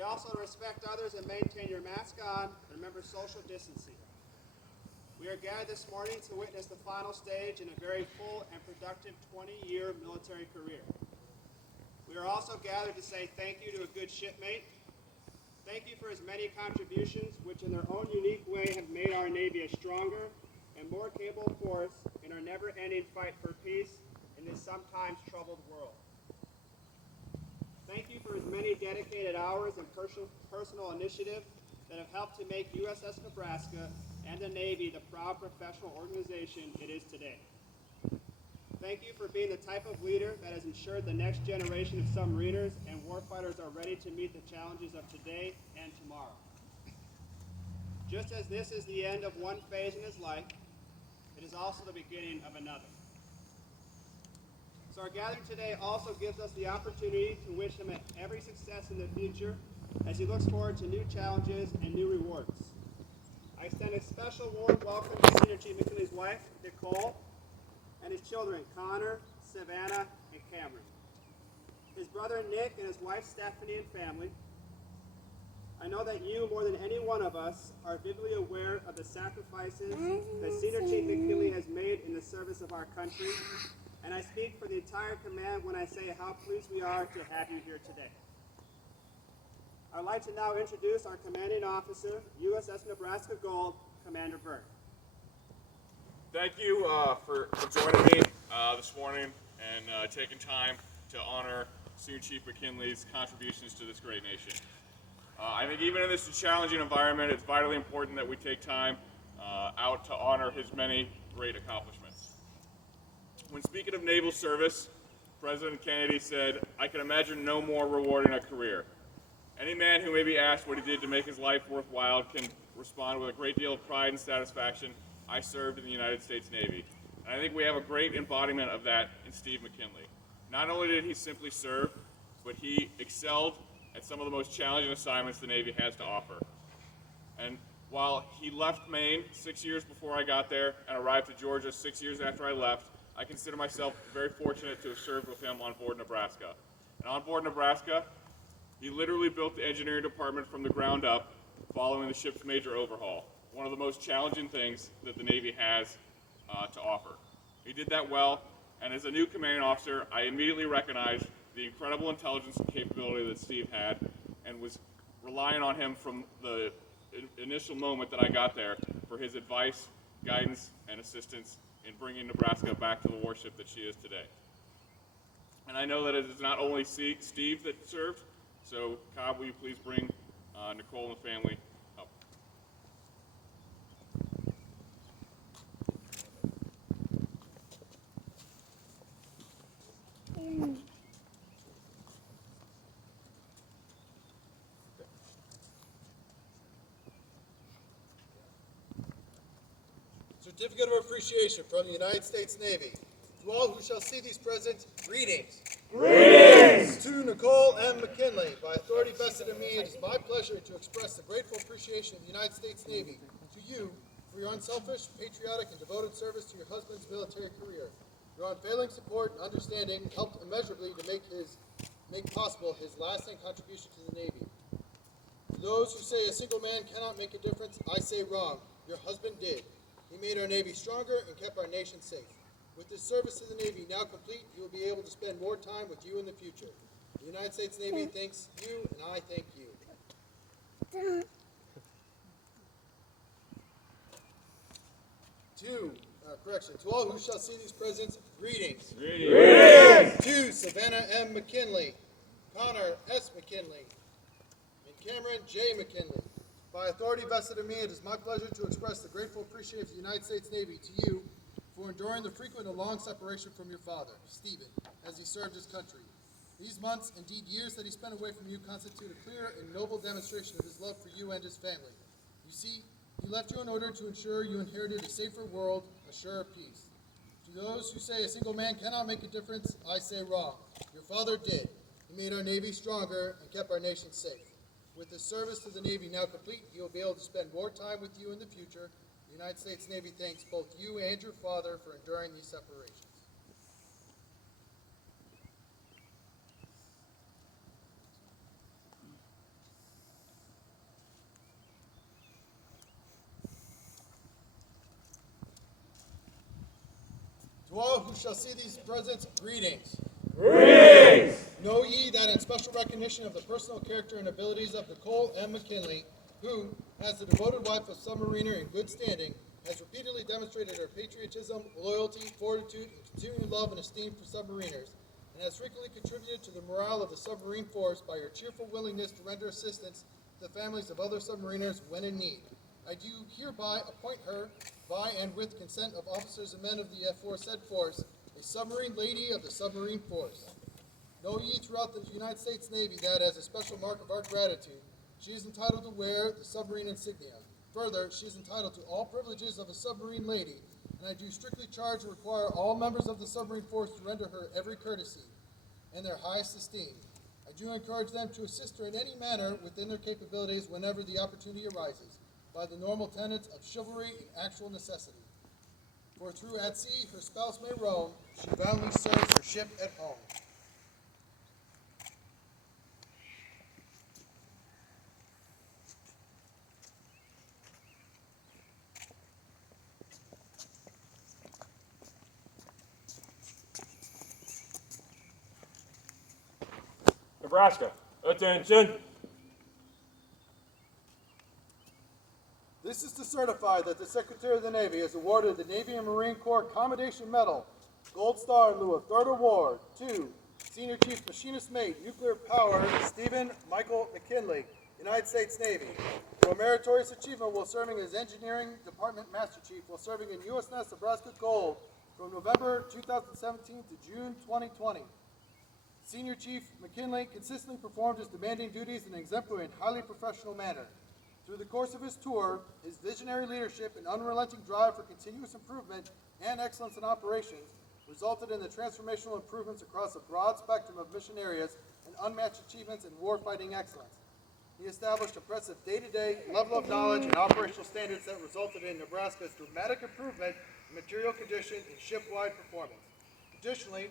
We also respect others and maintain your mask on and remember social distancing. We are gathered this morning to witness the final stage in a very full and productive 20-year military career. We are also gathered to say thank you to a good shipmate. Thank you for his many contributions, which in their own unique way have made our Navy a stronger and more capable force in our never-ending fight for peace in this sometimes troubled world. Thank you for his many dedicated hours and personal initiative that have helped to make USS Nebraska and the Navy the proud professional organization it is today. Thank you for being the type of leader that has ensured the next generation of submariners and warfighters are ready to meet the challenges of today and tomorrow. Just as this is the end of one phase in his life, it is also the beginning of another. So our gathering today also gives us the opportunity to wish him every success in the future as he looks forward to new challenges and new rewards. I extend a special warm welcome to Senior Chief McKinley's wife, Nicole, and his children, Connor, Savannah, and Cameron. His brother Nick and his wife Stephanie and family. I know that you, more than any one of us, are vividly aware of the sacrifices that Senior Chief McKinley has made in the service of our country, and I speak for the entire command when I say how pleased we are to have you here today. I'd like to now introduce our commanding officer, USS Nebraska Gold, Commander Byrd. Thank you for joining me this morning and taking time to honor Senior Chief McKinley's contributions to this great nation. I think even in this challenging environment, it's vitally important that we take time out to honor his many great accomplishments. When speaking of naval service, President Kennedy said, "I can imagine no more rewarding a career." Any man who may be asked what he did to make his life worthwhile can respond with a great deal of pride and satisfaction, "I served in the United States Navy." And I think we have a great embodiment of that in Steve McKinley. Not only did he simply serve, but he excelled at some of the most challenging assignments the Navy has to offer. And while he left Maine 6 years before I got there and arrived to Georgia 6 years after I left, I consider myself very fortunate to have served with him on board Nebraska. And on board Nebraska, he literally built the engineering department from the ground up following the ship's major overhaul, one of the most challenging things that the Navy has to offer. He did that well, and as a new commanding officer, I immediately recognized the incredible intelligence and capability that Steve had and was relying on him from the initial moment that I got there for his advice, guidance, and assistance in bringing Nebraska back to the warship that she is today. And I know that it is not only Steve that served, so Cobb, will you please bring Nicole and the family up? Certificate of Appreciation from the United States Navy. To all who shall see these presents, greetings. Greetings! To Nicole M. McKinley, by authority vested in me, it is my pleasure to express the grateful appreciation of the United States Navy to you for your unselfish, patriotic, and devoted service to your husband's military career. Your unfailing support and understanding helped immeasurably to make possible his lasting contribution to the Navy. To those who say a single man cannot make a difference, I say wrong. Your husband did. He made our Navy stronger and kept our nation safe. With his service to the Navy now complete, he will be able to spend more time with you in the future. The United States Navy thanks you, and I thank you. To all who shall see these presents, greetings. Greetings. To Savannah M. McKinley, Connor S. McKinley, and Cameron J. McKinley. By authority vested in me, it is my pleasure to express the grateful appreciation of the United States Navy to you for enduring the frequent and long separation from your father, Stephen, as he served his country. These months, indeed years that he spent away from you, constitute a clear and noble demonstration of his love for you and his family. You see, he left you in order to ensure you inherited a safer world, a surer peace. To those who say a single man cannot make a difference, I say wrong. Your father did. He made our Navy stronger and kept our nation safe. With his service to the Navy now complete, he will be able to spend more time with you in the future. The United States Navy thanks both you and your father for enduring these separations. To all who shall see these presents, greetings. Greetings! Know ye that in special recognition of the personal character and abilities of Nicole M. McKinley, who, as the devoted wife of submariner in good standing, has repeatedly demonstrated her patriotism, loyalty, fortitude, and continuing love and esteem for submariners, and has frequently contributed to the morale of the submarine force by her cheerful willingness to render assistance to the families of other submariners when in need. I do hereby appoint her, by and with consent of officers and men of the aforesaid force, a submarine lady of the submarine force. Know ye throughout the United States Navy that, as a special mark of our gratitude, she is entitled to wear the submarine insignia. Further, she is entitled to all privileges of a submarine lady, and I do strictly charge and require all members of the submarine force to render her every courtesy and their highest esteem. I do encourage them to assist her in any manner within their capabilities whenever the opportunity arises, by the normal tenets of chivalry and actual necessity. For through at sea her spouse may roam, she valiantly serves her ship at home. Nebraska, attention! This is to certify that the Secretary of the Navy has awarded the Navy and Marine Corps Commendation Medal, Gold Star in lieu of third award, to Senior Chief Machinist Mate, Nuclear Power, Stephen Michael McKinley, United States Navy, for meritorious achievement while serving as Engineering Department Master Chief while serving in USNS Nebraska Gold from November 2017 to June 2020. Senior Chief McKinley consistently performed his demanding duties in an exemplary and highly professional manner. Through the course of his tour, his visionary leadership and unrelenting drive for continuous improvement and excellence in operations resulted in the transformational improvements across a broad spectrum of mission areas and unmatched achievements in warfighting excellence. He established impressive day-to-day level of knowledge and operational standards that resulted in Nebraska's dramatic improvement in material condition and ship-wide performance. Additionally,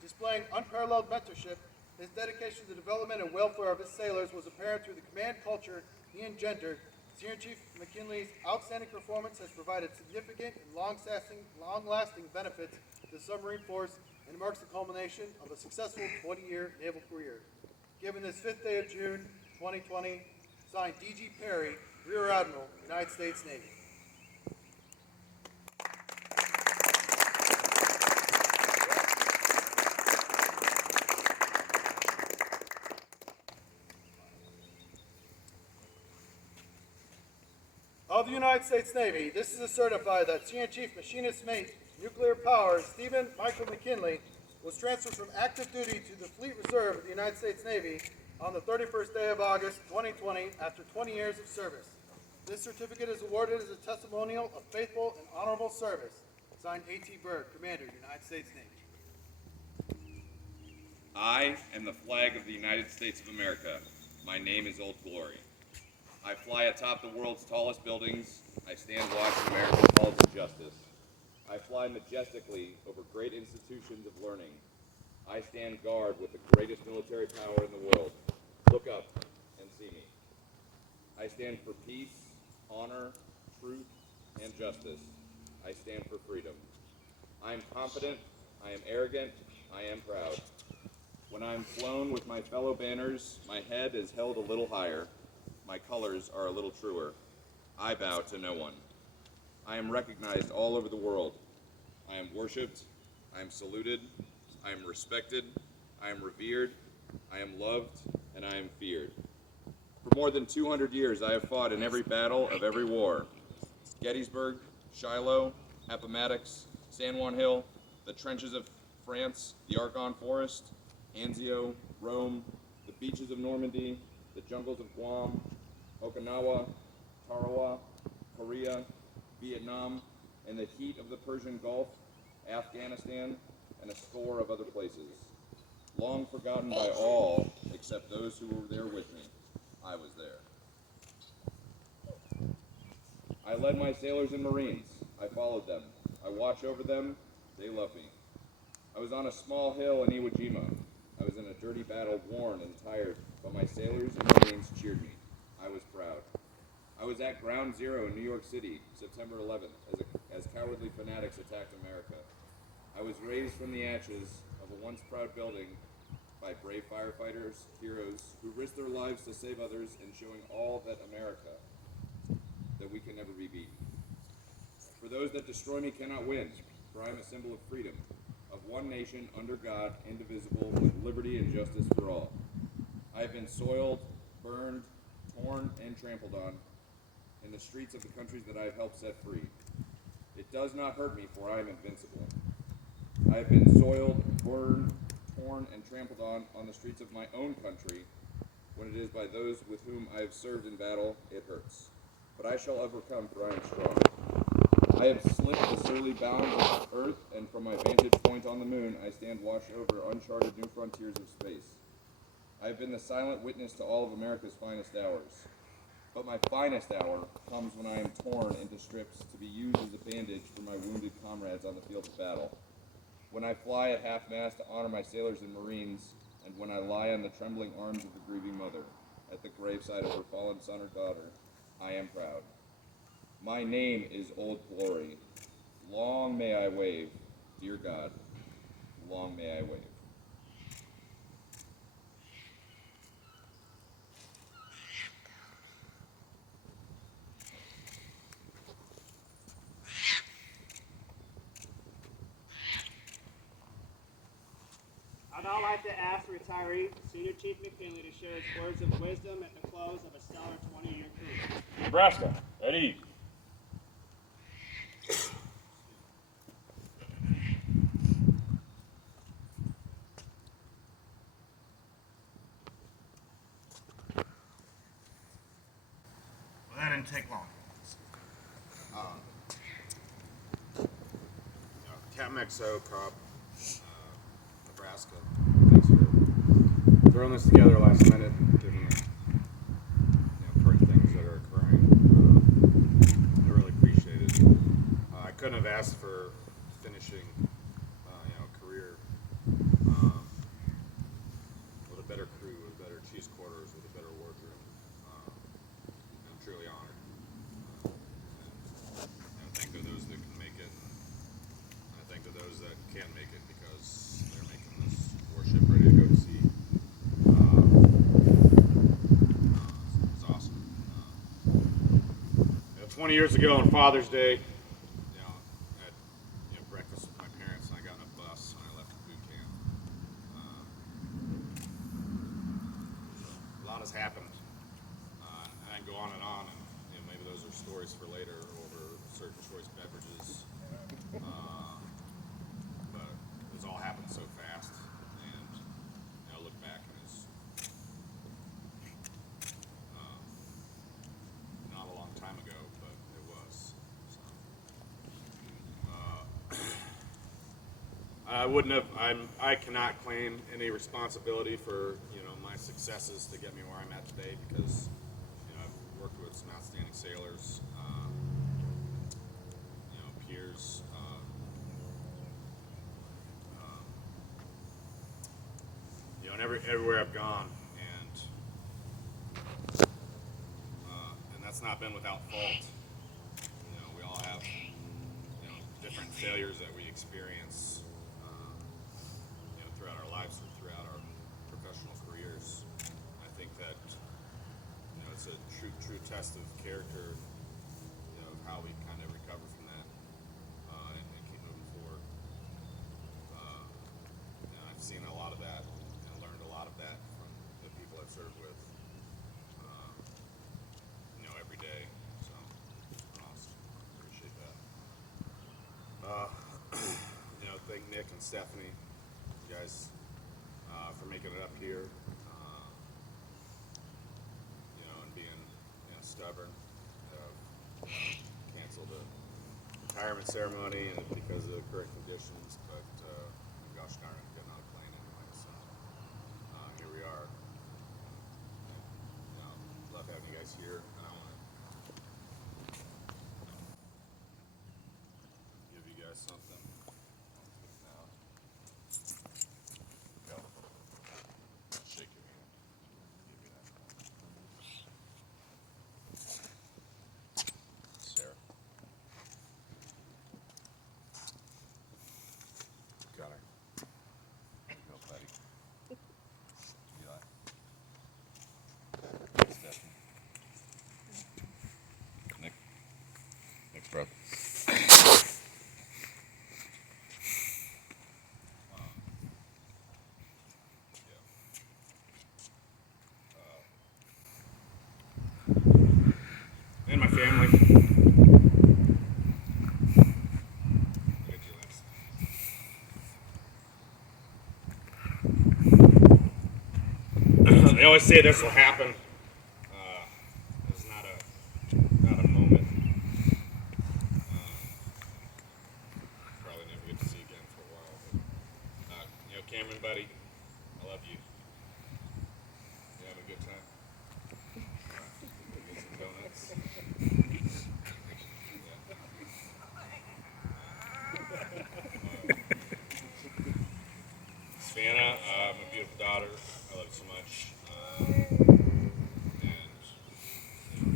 displaying unparalleled mentorship, his dedication to the development and welfare of his sailors was apparent through the command culture he engendered. Senior Chief McKinley's outstanding performance has provided significant and long-lasting benefits to the submarine force and marks the culmination of a successful 20-year naval career. Given this 5th day of June, 2020, signed D.G. Perry, Rear Admiral, United States Navy. Of the United States Navy, this is to certify that Senior Chief Machinist Mate, Nuclear Power, Stephen Michael McKinley, was transferred from active duty to the Fleet Reserve of the United States Navy on the 31st day of August, 2020, after 20 years of service. This certificate is awarded as a testimonial of faithful and honorable service. Signed, A.T. Byrd, Commander, United States Navy. I am the flag of the United States of America. My name is Old Glory. I fly atop the world's tallest buildings. I stand watch America's halls of justice. I fly majestically over great institutions of learning. I stand guard with the greatest military power in the world. Look up and see me. I stand for peace, honor, truth, and justice. I stand for freedom. I am confident, I am arrogant, I am proud. When I am flown with my fellow banners, my head is held a little higher. My colors are a little truer. I bow to no one. I am recognized all over the world. I am worshipped. I am saluted. I am respected. I am revered. I am loved, and I am feared. For more than 200 years, I have fought in every battle of every war. Gettysburg, Shiloh, Appomattox, San Juan Hill, the trenches of France, the Argonne Forest, Anzio, Rome, the beaches of Normandy, the jungles of Guam, Okinawa, Tarawa, Korea, Vietnam, and the heat of the Persian Gulf, Afghanistan, and a score of other places. Long forgotten by all except those who were there with me. I was there. I led my sailors and Marines. I followed them. I watched over them. They loved me. I was on a small hill in Iwo Jima. I was in a dirty battle, worn and tired, but my sailors and Marines cheered me. I was proud. I was at Ground Zero in New York City, September 11th, as cowardly fanatics attacked America. I was raised from the ashes of a once proud building by brave firefighters, heroes, who risked their lives to save others and showing all that America, that we can never be beaten. For those that destroy me cannot win, for I am a symbol of freedom, of one nation under God, indivisible, with liberty and justice for all. I have been soiled, burned, torn, and trampled on in the streets of the countries that I have helped set free. It does not hurt me, for I am invincible. I have been soiled, burned, torn, and trampled on the streets of my own country. When it is by those with whom I have served in battle, it hurts. But I shall overcome, for I am strong. I have slipped the surly bounds of earth, and from my vantage point on the moon, I stand watched over uncharted new frontiers of space. I have been the silent witness to all of America's finest hours. But my finest hour comes when I am torn into strips to be used as a bandage for my wounded comrades on the field of battle. When I fly at half-mast to honor my sailors and Marines, and when I lie on the trembling arms of the grieving mother, at the graveside of her fallen son or daughter, I am proud. My name is Old Glory. Long may I wave, dear God, long may I wave. I'd now like to ask the retiree, Senior Chief McKinley, to share his words of wisdom at the close of a stellar 20-year career. Nebraska, at ease. Well, that didn't take long. CapMXO, Crop, Nebraska. Thanks for throwing this together last minute, given the current things that are occurring. I really appreciate it. I couldn't have asked for finishing, career with a better crew, with better cheese quarters, with a better wardroom. I'm truly honored. And thank to those that can make it. I think to those that can't make it because they're making this warship ready to go to sea. It's awesome. 20 years ago on Father's Day, I had breakfast with my parents, and I got on a bus and I left boot camp. A lot has happened. And I can go on, and maybe those are stories for later over certain choice beverages. But it's all happened so fast, and I look back and it's not a long time ago, but it was. So, I wouldn't have. I cannot claim any responsibility for my successes to get me where I'm at today because I've worked with some outstanding sailors, peers. And everywhere I've gone, and that's not been without fault. We all have different failures that we experience throughout our lives and throughout our professional careers. I think that it's a true test of character, of how we kind of recover from that and keep moving forward. And I've seen a lot of that. A lot of that from the people I've served with, every day. So, awesome. Appreciate that. Thank Nick and Stephanie, you guys, for making it up here. And being stubborn. Canceled the retirement ceremony and because of the current conditions, but gosh darn it, getting on a plane anyway. So. Here we are. Love having you guys here. And I want to give you guys something. Now, go. Shake your hand. Give you that. Sarah. bro. And my family. They always say this will happen. It's not a moment. Probably never get to see again for a while. But, Cameron, buddy, I love you. You having a good time? Get some donuts. Savannah, my beautiful daughter, I love you so much. And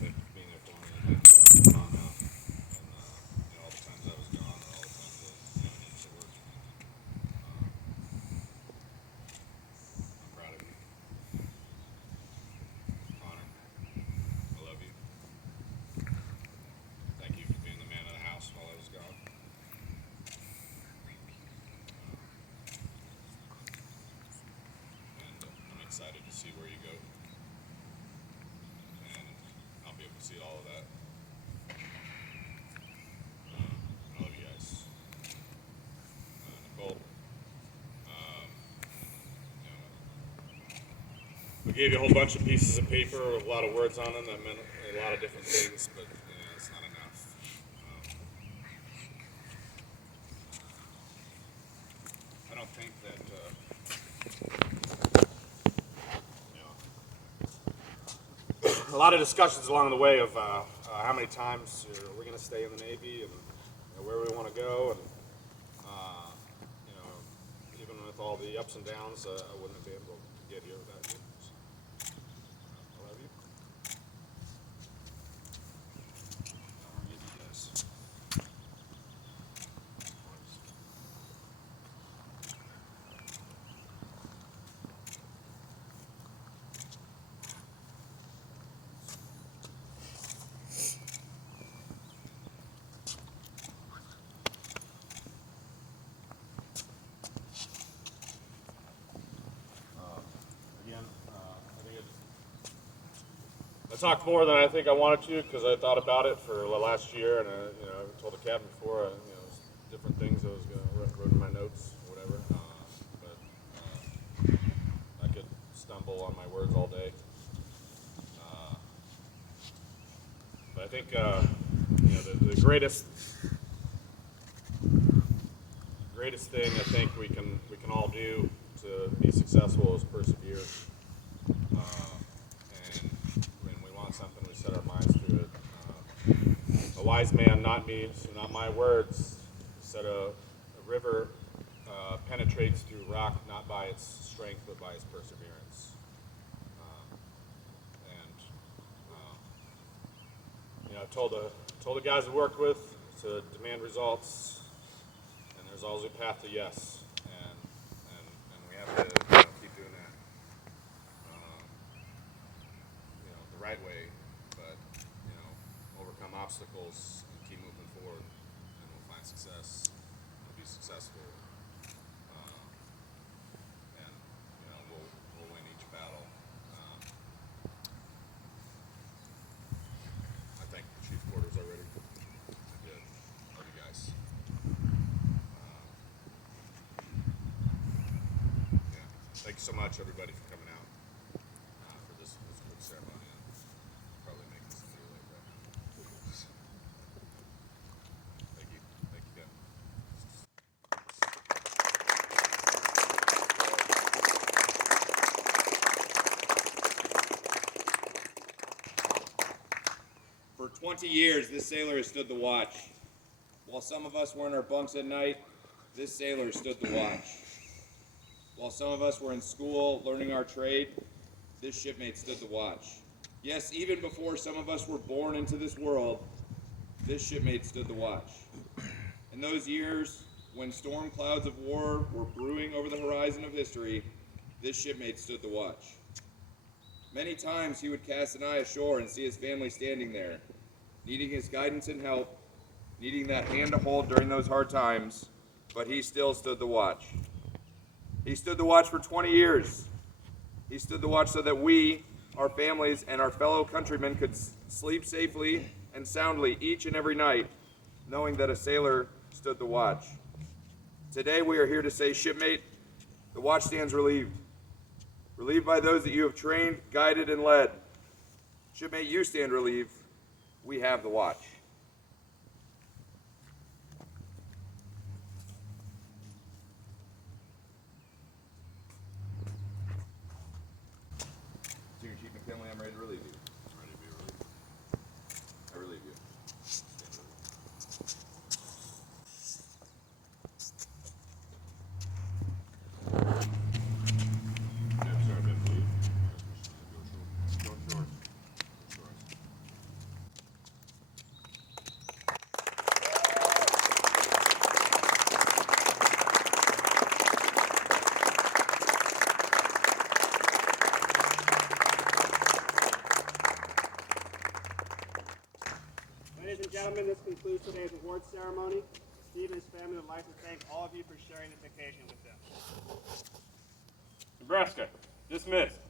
thank you for being there for me. And thank you for helping mom out. And all the times I was gone, or all the times that I needed to work. I'm proud of you. Connor, I love you. Thank you for being the man of the house while I was gone. And I'm excited to see where you go. And I'll be able to see all of that. I love you guys. Nicole, we gave you a whole bunch of pieces of paper with a lot of words on them that meant a lot of different things, but it's not enough. I don't think that, a lot of discussions along the way of how many times we're going to stay in the Navy and where we want to go, and even with all the ups and downs, I wouldn't have been able to get here without you. So, I love you. I love you guys. Again, I talked more than I think I wanted to because I thought about it for the last year, and I told the captain before, different things I was going to write in my notes, or whatever. But I could stumble on my words all day. But I think the greatest thing I think we can all do to be successful is persevere. And when we want something, we set our minds to it. A wise man, not me, so not my words, said a river penetrates through rock not by its strength but by its perseverance. I told the guys I worked with to demand results, and there's always a path to yes, and we have to keep doing that. The right way, but overcome obstacles and keep moving forward, and we'll find success. We'll be successful, and we'll win each battle. I thank the chief quarters already. I did. Love you guys. Yeah. Thank you so much, everybody, for coming out for this quick ceremony. Probably making some video like that. Thank you. Thank you, Kevin. For 20 years, this sailor has stood the watch. While some of us were in our bunks at night, this sailor stood the watch. While some of us were in school learning our trade, this shipmate stood the watch. Yes, even before some of us were born into this world, this shipmate stood the watch. In those years, when storm clouds of war were brewing over the horizon of history, this shipmate stood the watch. Many times he would cast an eye ashore and see his family standing there, needing his guidance and help, needing that hand to hold during those hard times, but he still stood the watch. He stood the watch for 20 years. He stood the watch so that we, our families, and our fellow countrymen could sleep safely and soundly each and every night, knowing that a sailor stood the watch. Today we are here to say, shipmate, the watch stands relieved. Relieved by those that you have trained, guided, and led. Shipmate, you stand relieved. We have the watch. Senior Chief McKinley, I'm ready to relieve you. Ready to be relieved. I relieve you. Yeah, sorry, Ben, please. Go short. Go short. Ladies and gentlemen, this concludes today's awards ceremony. Steve and his family would like to thank all of you for sharing this occasion with them. Nebraska, dismissed.